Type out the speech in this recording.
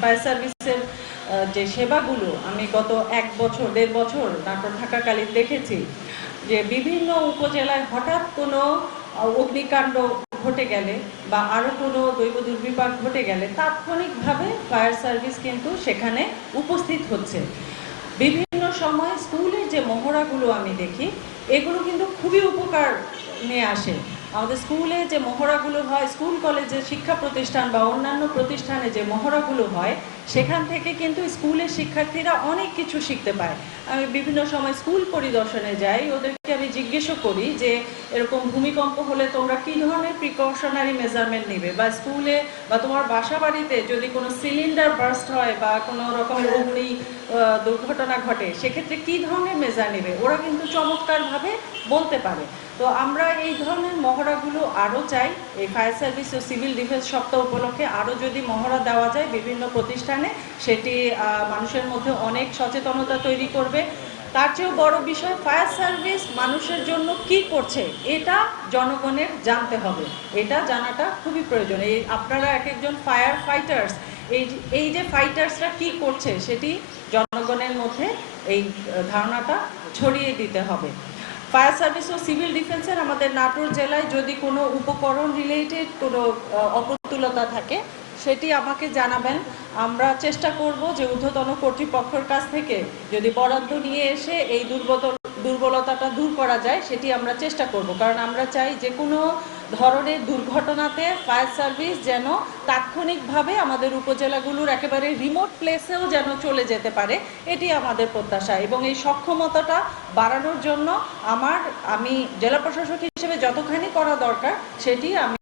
Fire সার্ভিসের যে সেবাগুলো আমি গত 1 বছর 1.5 বছর নাটোর থাকাকালীন দেখেছি যে বিভিন্ন উপজেলায় হঠাৎ কোনো অগ্নিকাণ্ড ঘটে গেলে বা আরও কোনো দৈব দুর্বিপাক ঘটে গেলে তাৎক্ষণিকভাবে ফায়ার সার্ভিস কিন্তু সেখানে উপস্থিত হচ্ছে। বিভিন্ন সময় স্কুলের যে মহড়াগুলো আমি দেখি এগুলো কিন্তু খুবই উপকার নিয়ে আসে। আমাদের স্কুলে যে মহড়াগুলো হয়, স্কুল কলেজে শিক্ষা প্রতিষ্ঠান বা অন্যান্য প্রতিষ্ঠানে যে মহড়াগুলো হয় সেখান থেকে কিন্তু স্কুলের শিক্ষার্থীরা অনেক কিছু শিখতে পায়। আমি বিভিন্ন সময় স্কুল পরিদর্শনে যাই, ওদেরকে আমি জিজ্ঞেসও করি যে এরকম ভূমিকম্প হলে তোমরা কী ধরনের প্রিকশনারি মেজারমেন্ট নেবে, বা স্কুলে বা তোমার বাসা বাড়িতে যদি কোনো সিলিন্ডার বার্স্ট হয় বা কোনো রকমের অগ্নি দুর্ঘটনা ঘটে সেক্ষেত্রে কী ধরনের মেজার নেবে, ওরা কিন্তু চমৎকারভাবে বলতে পারে। তো আমরা এই ধরনের মহড়াগুলো আরও চাই। এই ফায়ার সার্ভিস ও সিভিল ডিফেন্স সপ্তাহ উপলক্ষে আরও যদি মহড়া দেওয়া যায় বিভিন্ন প্রতিষ্ঠানে, সেটি মানুষের মধ্যে অনেক সচেতনতা তৈরি করবে। তার চেয়েও বড় বিষয়, ফায়ার সার্ভিস মানুষের জন্য কি করছে এটা জনগণের জানতে হবে, এটা জানাটা খুবই প্রয়োজন। এই আপনারা এক একজন ফায়ার ফাইটার্স, এই যে ফাইটার্সরা কি করছে সেটি জনগণের মধ্যে এই ধারণাটা ছড়িয়ে দিতে হবে। ফায়ার সার্ভিস ও সিভিল ডিফেন্সের আমাদের নাটোর জেলায় যদি কোনো উপকরণ রিলেটেড কোনো অপ্রতুলতা থাকে সেটি আমাকে জানাবেন। আমরা চেষ্টা করব যে ঊর্ধ্বতন কর্তৃপক্ষের কাছ থেকে যদি বরাদ্দ নিয়ে এসে এই দুর্বলতাটা দূর করা যায় সেটি আমরা চেষ্টা করব, কারণ আমরা চাই যে কোনো ধরনের দুর্ঘটনাতে ফায়ার সার্ভিস যেন তাৎক্ষণিকভাবে আমাদের উপজেলাগুলোর একেবারে রিমোট প্লেসেও যেন চলে যেতে পারে, এটি আমাদের প্রত্যাশা। এবং এই সক্ষমতাটা বাড়ানোর জন্য আমি জেলা প্রশাসক হিসেবে যতখানি করা দরকার সেটি আমি